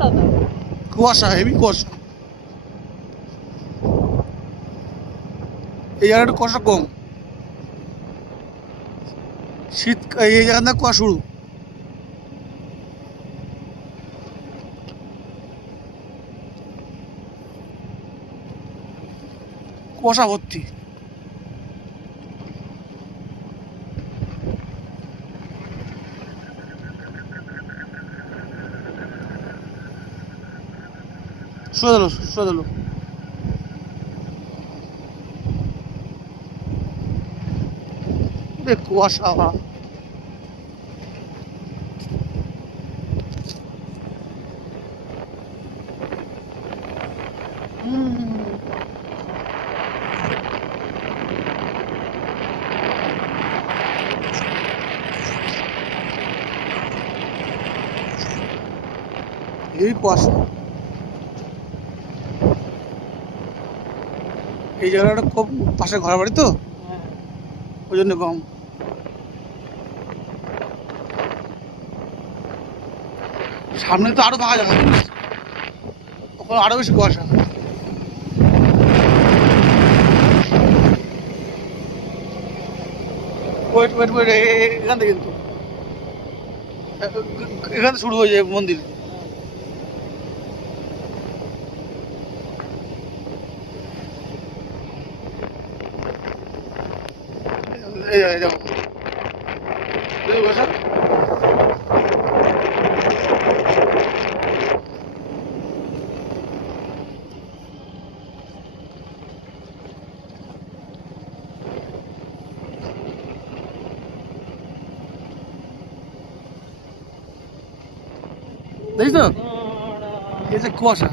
কুয়াশা হেভি কুয়াশা। এই জায়গাটা কুয়াশা কম। শীত এই জায়গাটা কুয়াশা শুরু। কুয়াশা ভর্তি। শুয়ে দিল শুয়ে দিল রে কুয়াশা হুম। এই কুয়াশা এই জায়গাটা খুব পাশে ঘর বাড়ি তো? হ্যাঁ। ওই জন্য কম। সামনে তো আরও ফাঁকা যাবে। ওখানে আরও বেশি কুয়াশা। ওয়েট ওয়েট ওয়েট এখান থেকে কিন্তু। এখান থেকে শুরু হয়ে যায় মন্দির। এই এই দেখো দেখো কুয়াশা দেখিস তো এই যে কুয়াশা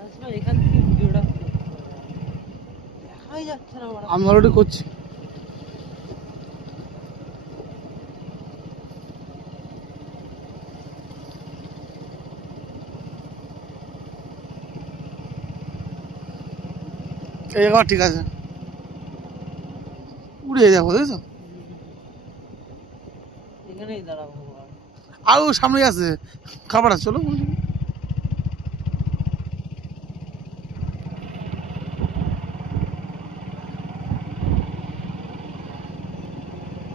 আসলে এখান থেকে ভিডিওটা দেখাই যাচ্ছে না আমার আমি অলরেডি করছি। জায়গা ঠিক আছে। উড়ে এখানেই দাঁড়াবো আরও সামনে আছে। খাবার আছে চলো।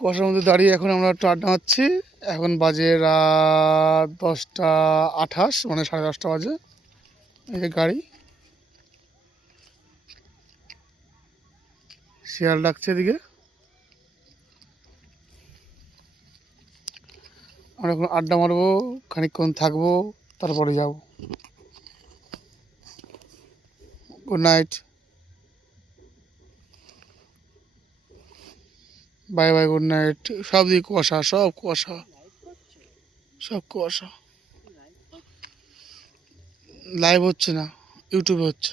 কুয়াশার মধ্যে দাঁড়িয়ে এখন আমরা একটু আড্ডা মারছি। এখন বাজে রাত দশটা আঠাশ মানে সাড়ে দশটা বাজে। এই যে গাড়ি। শিয়াল ডাকছে এদিকে। আমরা এখন আড্ডা মারবো, খানিকক্ষণ থাকব, তারপরে যাব। Good night bye bye good night সব দিকে কুয়াশা, সব কুয়াশা সব কুয়াশা। লাইভ হচ্ছে না ইউটিউবে হচ্ছে।